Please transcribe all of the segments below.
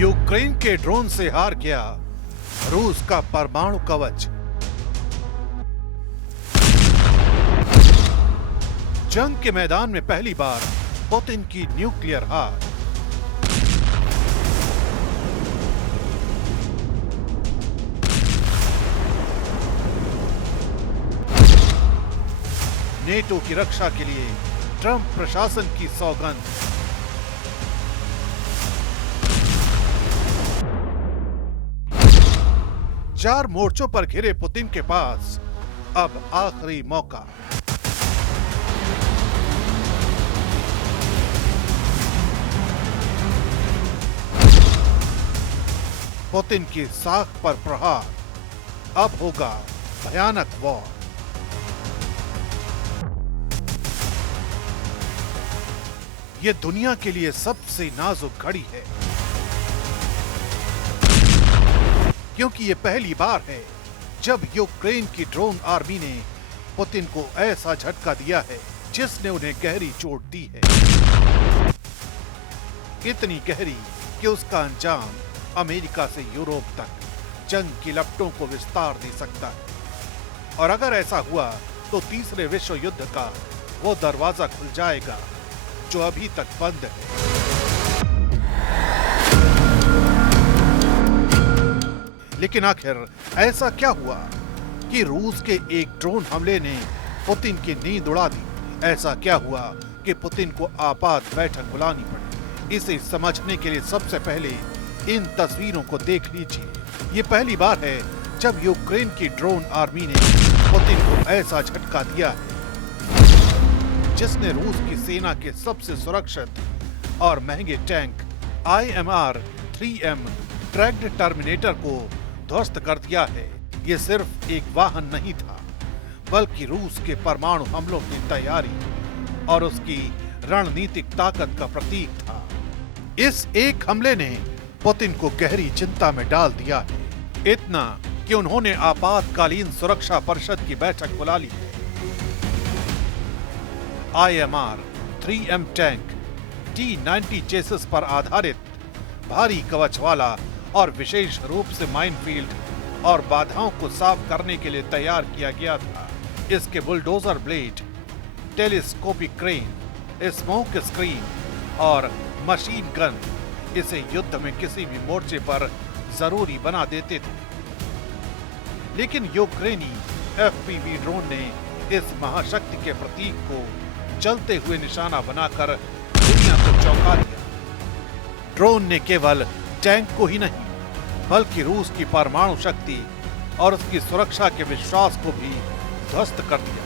Ukraine के drone से हार गया रूस का परमाणु कवच। जंग के मैदान में पहली बार पुतिन की न्यूक्लियर हार। नेटो की रक्षा के लिए ट्रंप प्रशासन की सौगंध। चार मोर्चों पर घिरे पुतिन के पास अब आखिरी मौका। पुतिन की साख पर प्रहार, अब होगा भयानक वॉर। यह दुनिया के लिए सबसे नाजुक घड़ी है, क्योंकि ये पहली बार है जब यूक्रेन की ड्रोन आर्मी ने पुतिन को ऐसा झटका दिया है जिसने उन्हें गहरी चोट दी है। इतनी गहरी कि उसका अंजाम अमेरिका से यूरोप तक जंग की लपटों को विस्तार दे सकता है। और अगर ऐसा हुआ तो तीसरे विश्व युद्ध का वो दरवाजा खुल जाएगा जो अभी तक बंद है। लेकिन आखिर ऐसा क्या हुआ कि रूस के एक ड्रोन हमले ने पुतिन की नींद उड़ा दी? ऐसा क्या हुआ कि पुतिन को आपात बैठक बुलानी पड़ी? इसे समझने के लिए सबसे पहले इन तस्वीरों को देख लीजिए। ये पहली बार है जब यूक्रेन की ड्रोन आर्मी ने पुतिन को ऐसा झटका दिया है जिसने रूस की सेना के सबसे सुरक्षित और महंगे टैंक IMR-3M ट्रैक्ड टर्मिनेटर को ध्वस्त कर दिया है। ये सिर्फ एक वाहन नहीं था, बल्कि रूस के परमाणु हमलों की तैयारी और उसकी रणनीतिक ताकत का प्रतीक था। इस एक हमले ने पुतिन को गहरी चिंता में डाल दिया है, इतना कि उन्होंने आपातकालीन सुरक्षा परिषद की बैठक बुला ली है। IMR-3M टैंक T-90 चेसिस पर आधारित भारी कवच वाला और विशेष रूप से माइनफील्ड और बाधाओं को साफ करने के लिए तैयार किया गया था। इसके bulldozer blade, telescopic crane, smoke screen और मशीन गन इसे युद्ध में किसी भी मोर्चे पर जरूरी बना देते थे। लेकिन यूक्रेनी FPV ड्रोन ने इस महाशक्ति के प्रतीक को चलते हुए निशाना बनाकर दुनिया को चौंका दिया। ड्रोन ने केवल टैंक को ही नहीं, बल्कि रूस की परमाणु शक्ति और उसकी सुरक्षा के विश्वास को भी ध्वस्त कर दिया।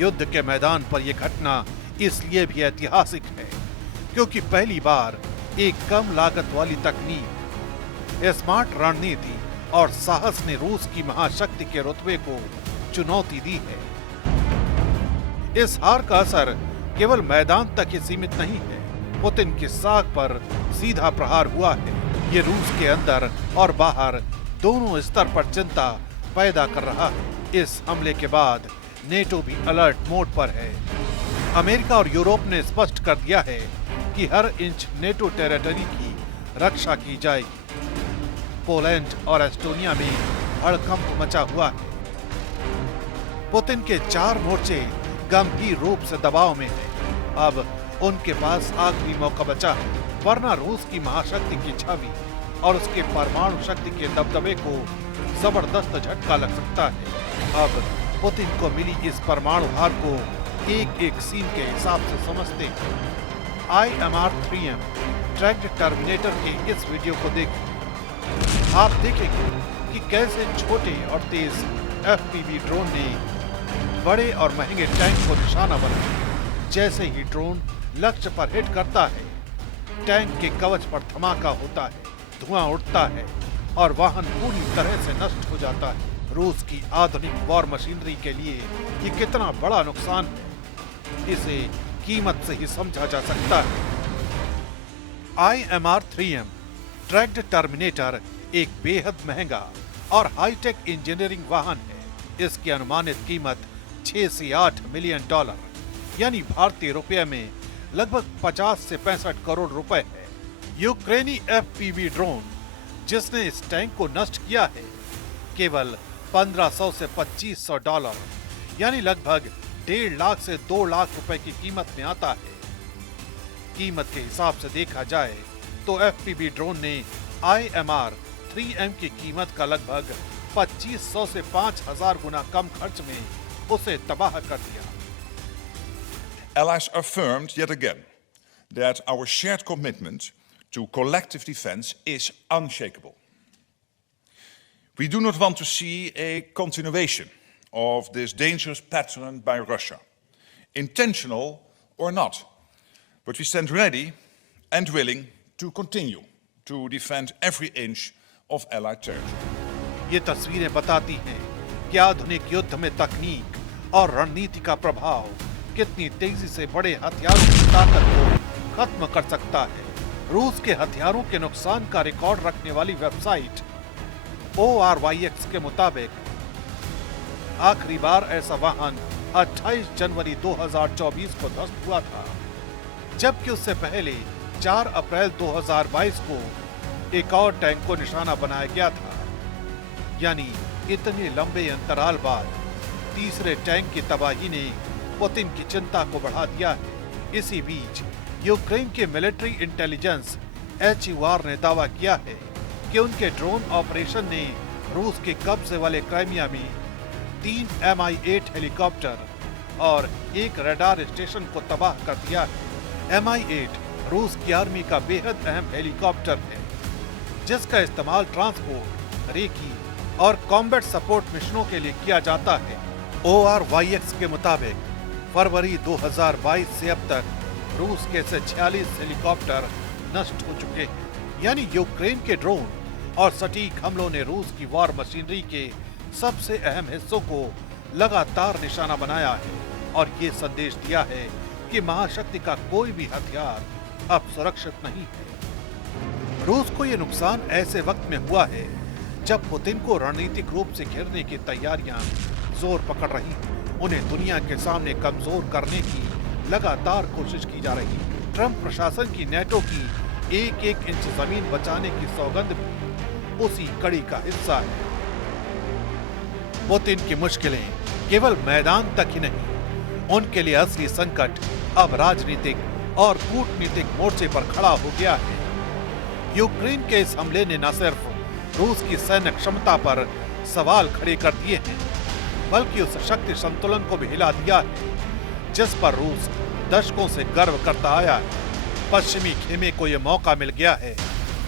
युद्ध के मैदान पर यह घटना इसलिए भी ऐतिहासिक है क्योंकि पहली बार एक कम लागत वाली तकनीक, स्मार्ट रणनीति और साहस ने रूस की महाशक्ति के रुतबे को चुनौती दी है। इस हार का असर केवल मैदान तक ही सीमित नहीं है, पुतिन की साख पर सीधा प्रहार हुआ है। ये रूस के अंदर और बाहर दोनों स्तर पर चिंता पैदा कर रहा है। इस हमले के बाद नेटो भी अलर्ट मोड पर है। अमेरिका और यूरोप ने स्पष्ट कर दिया है कि हर इंच नेटो टेरिटरी की रक्षा की जाएगी। पोलैंड और एस्टोनिया में हड़कंप मचा हुआ है। पुतिन के चार मोर्चे गंभीर रूप से दबाव में हैं। अब उनके पास आखिरी मौका बचा है, वरना रूस की महाशक्ति की छवि और उसके परमाणु शक्ति के दबदबे को जबरदस्त झटका लग सकता है। अब पुतिन को मिली इस परमाणु हार को एक एक सीन के हिसाब से समझते हैं। IMR-3M ट्रैक्ड टर्मिनेटर के इस वीडियो को देखें। आप देखेंगे कि कैसे छोटे और तेज FPV ड्रोन ने बड़े और महंगे टैंक को निशाना बनाया। जैसे ही ड्रोन लक्ष्य पर हिट करता है, टैंक के कवच पर धमाका होता है, धुआं उठता है और वाहन पूरी तरह से नष्ट हो जाता है। रूस की आधुनिक वॉर मशीनरी के लिए ये कितना बड़ा नुकसान है, इसे कीमत से ही समझा जा सकता है। IMR-3M ट्रैक्ड टर्मिनेटर एक बेहद महंगा और हाईटेक इंजीनियरिंग वाहन है। इसकी अनुमानित कीमत $6 से $8 मिलियन यानी भारतीय रुपये में लगभग 50 से 65 करोड़ रुपए है। यूक्रेनी एफपीवी ड्रोन जिसने इस टैंक को नष्ट किया है केवल 1500 से $2500 यानी लगभग 1.5 लाख से 2 लाख रुपए की कीमत में आता है। कीमत के हिसाब से देखा जाए तो एफपीवी ड्रोन ने IMR 3M की कीमत का लगभग 2500 से 5000 गुना कम खर्च में उसे तबाह कर दिया। Allies affirmed yet again that our shared commitment to collective defense is unshakable. We do not want to see a continuation of this dangerous pattern by Russia, intentional or not, but we stand ready and willing to continue to defend every inch of Allied territory. ये तस्वीरें बताती हैं कि आधुनिक युद्ध में तकनीक और रणनीति का प्रभाव कितनी तेजी से बड़े हथियारों की ताकत को खत्म कर सकता है। रूस के हथियारों के नुकसान का रिकॉर्ड रखने वाली वेबसाइट ORYX के मुताबिक आखिरी बार ऐसा वाहन 28 जनवरी 2024 को ध्वस्त हुआ था, जबकि उससे पहले 4 अप्रैल 2022 को एक और टैंक को निशाना बनाया गया था। यानी इतने लंबे अंतराल बाद तीसरे टैंक की तबाही ने पुतिन की चिंता को बढ़ा दिया है। इसी बीच यूक्रेन के मिलिट्री इंटेलिजेंस HUR ने दावा किया है कि उनके ड्रोन ऑपरेशन ने रूस के कब्जे वाले क्राइमिया में 3 Mi-8 हेलीकॉप्टर और एक रडार स्टेशन को तबाह कर दिया है। Mi-8 रूस की आर्मी का बेहद अहम हेलीकॉप्टर है जिसका इस्तेमाल ट्रांसपोर्ट, रेकी और कॉम्बैट सपोर्ट मिशनों के लिए किया जाता है। ORYX के मुताबिक फरवरी 2022 से अब तक रूस के से 46 हेलीकॉप्टर नष्ट हो चुके हैं। यानी यूक्रेन के ड्रोन और सटीक हमलों ने रूस की वॉर मशीनरी के सबसे अहम हिस्सों को लगातार निशाना बनाया है और ये संदेश दिया है कि महाशक्ति का कोई भी हथियार अब सुरक्षित नहीं है। रूस को ये नुकसान ऐसे वक्त में हुआ है जब पुतिन को रणनीतिक रूप से घेरने की तैयारियां जोर पकड़ रही हैं। उन्हें दुनिया के सामने कमजोर करने की लगातार कोशिश की जा रही है। ट्रंप प्रशासन की नेटो की एक इंच जमीन बचाने की सौगंध भी उसी कड़ी का हिस्सा है। पुतिन की मुश्किलें केवल मैदान तक ही नहीं, उनके लिए असली संकट अब राजनीतिक और कूटनीतिक मोर्चे पर खड़ा हो गया है। यूक्रेन के इस हमले ने न सिर्फ रूस की सैन्य क्षमता पर सवाल खड़े कर दिए हैं, बल्कि उस शक्ति संतुलन को भी हिला दिया है जिस पर रूस दशकों से गर्व करता आया है। पश्चिमी खेमे को यह मौका मिल गया है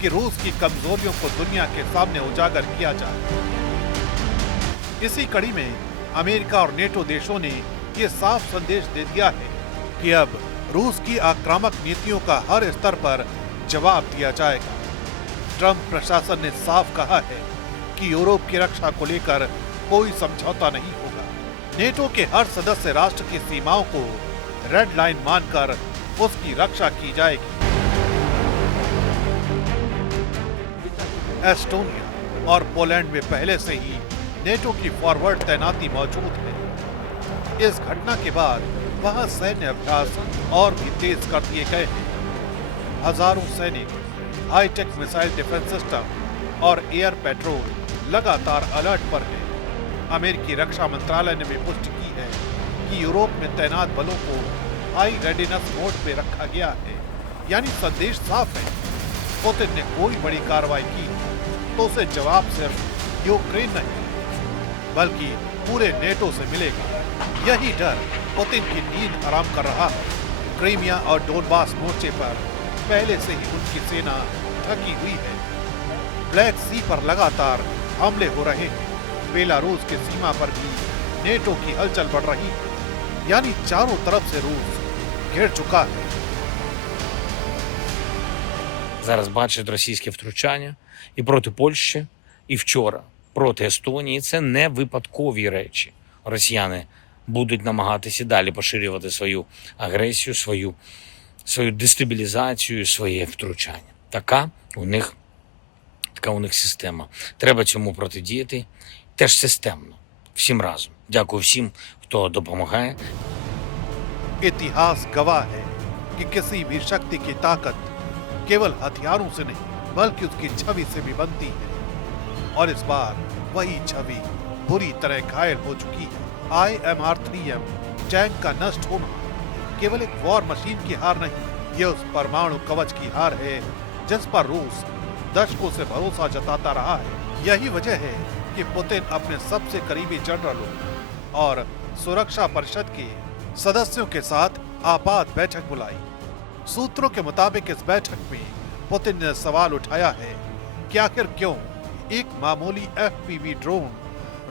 कि रूस की कमजोरियों को दुनिया के सामने उजागर किया जाए। इसी कड़ी में अमेरिका और नेटो देशों ने यह साफ संदेश दे दिया है कि अब रूस की आक्रामक नीतियों का हर स्तर पर जवाब दिया जाएगा। ट्रंप प्रशासन ने साफ कहा है कि यूरोप की रक्षा को लेकर कोई समझौता नहीं होगा। नेटो के हर सदस्य राष्ट्र की सीमाओं को रेड लाइन मानकर उसकी रक्षा की जाएगी। एस्टोनिया और पोलैंड में पहले से ही नेटो की फॉरवर्ड तैनाती मौजूद है। इस घटना के बाद वहां सैन्य अभ्यास और भी तेज कर दिए गए हैं। हजारों सैनिक, हाईटेक मिसाइल डिफेंस सिस्टम और एयर पेट्रोल लगातार अलर्ट पर है। अमेरिकी रक्षा मंत्रालय ने भी पुष्टि की है कि यूरोप में तैनात बलों को हाई रेडीनेस मोड पे रखा गया है। यानी संदेश साफ है, पुतिन ने कोई बड़ी कार्रवाई की तो उसे जवाब सिर्फ यूक्रेन नहीं बल्कि पूरे नेटो से मिलेगा। यही डर पुतिन की नींद हराम कर रहा है। क्रीमिया और डोनबास मोर्चे पर पहले से ही उनकी सेना ढकी हुई है। ब्लैक सी पर लगातार हमले हो रहे हैं। बेलारूस की सीमा पर भी नेटो की हलचल बढ़ रही है। यानी चारों तरफ से रूस घिर चुका है। Зараз бачать російське втручання і проти Польщі, і вчора проти Естонії. Це не випадкові речі. Росіяни будуть намагатися далі поширювати свою агресію, свою дестабілізацію, своє втручання. Така у них система. Треба цьому протидіяти теж системно, всім разом. Дякую всім, хто допомагає. इतिहास गवाह है कि किसी भी शक्ति की ताकत केवल हथियारों से नहीं बल्कि उसकी छवि से भी बनती है। और इस बार वही छवि बुरी तरह घायल हो चुकी है। IMR-3M टैंक का नष्ट होना केवल एक वॉर मशीन की हार नहीं, ये उस परमाणु कवच की हार है जिस पर रूस दशकों से भरोसा जताता रहा है। यही वजह है कि पुतिन अपने सबसे करीबी जनरलों और सुरक्षा परिषद के सदस्यों के साथ आपात बैठक बुलाई। सूत्रों के मुताबिक इस बैठक में पुतिन ने सवाल उठाया है कि आखिर क्यों एक मामूली FPV ड्रोन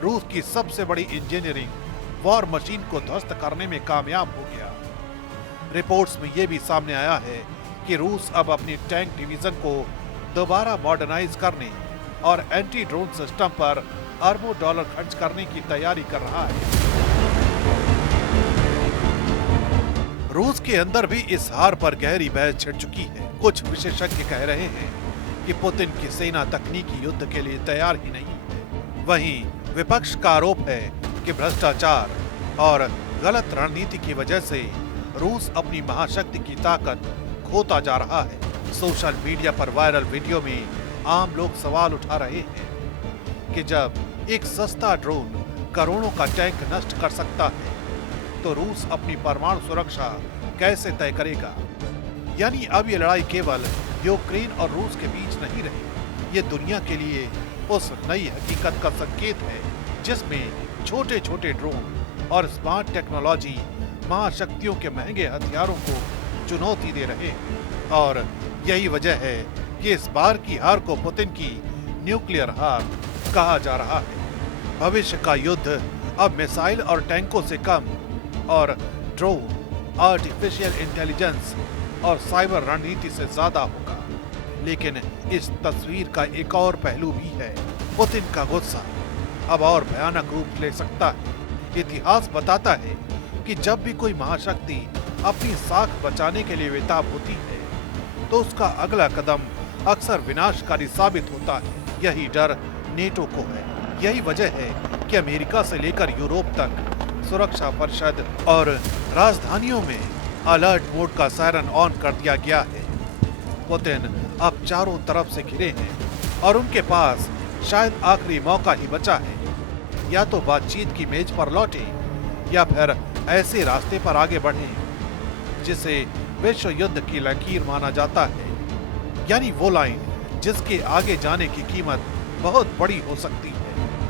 रूस की सबसे बड़ी इंजीनियरिंग वॉर मशीन को ध्वस्त करने में कामयाब हो गया। रिपोर्ट्स में यह भी सामने आया है कि रूस अब अपनी टैंक डिवीजन को दोबारा मॉडर्नाइज करने और एंटी ड्रोन सिस्टम पर अरबों डॉलर खर्च करने की तैयारी कर रहा है। रूस के अंदर भी इस हार पर गहरी बहस छिड़ चुकी है। कुछ विशेषज्ञ कह रहे हैं कि पुतिन की सेना तकनीकी युद्ध के लिए तैयार ही नहीं है। वहीं विपक्ष का आरोप है कि भ्रष्टाचार और गलत रणनीति की वजह से रूस अपनी महाशक्ति की ताकत खोता जा रहा है। सोशल मीडिया पर वायरल वीडियो में आम लोग सवाल उठा रहे हैं कि जब एक सस्ता ड्रोन करोड़ों का टैंक नष्ट कर सकता है तो रूस अपनी परमाणु सुरक्षा कैसे तय करेगा। यानी अब ये लड़ाई केवल यूक्रेन और रूस के बीच नहीं रही, ये दुनिया के लिए उस नई हकीकत का संकेत है जिसमें छोटे छोटे ड्रोन और स्मार्ट टेक्नोलॉजी महाशक्तियों के महंगे हथियारों को चुनौती दे रहे हैं। और यही वजह है कि इस बार की हार को पुतिन की न्यूक्लियर हार कहा जा रहा है। भविष्य का युद्ध अब मिसाइल और टैंकों से कम और ड्रोन, आर्टिफिशियल इंटेलिजेंस और साइबर रणनीति से ज्यादा होगा। लेकिन इस तस्वीर का एक और पहलू भी है। पुतिन का गुस्सा अब और भयानक रूप ले सकता है। इतिहास बताता है कि जब भी कोई महाशक्ति अपनी साख बचाने के लिए बेताब होती है तो उसका अगला कदम अक्सर विनाशकारी साबित होता है। यही डर नेटो को है। यही वजह है कि अमेरिका से लेकर यूरोप तक सुरक्षा परिषद और राजधानियों में अलर्ट मोड का सायरन ऑन कर दिया गया है। पुतिन अब चारों तरफ से घिरे हैं और उनके पास शायद आखिरी मौका ही बचा है। या तो बातचीत की मेज पर लौटे या फिर ऐसे रास्ते पर आगे बढ़े जिसे विश्व युद्ध की लकीर माना जाता है। यानी वो लाइन जिसके आगे जाने की कीमत बहुत बड़ी हो सकती है।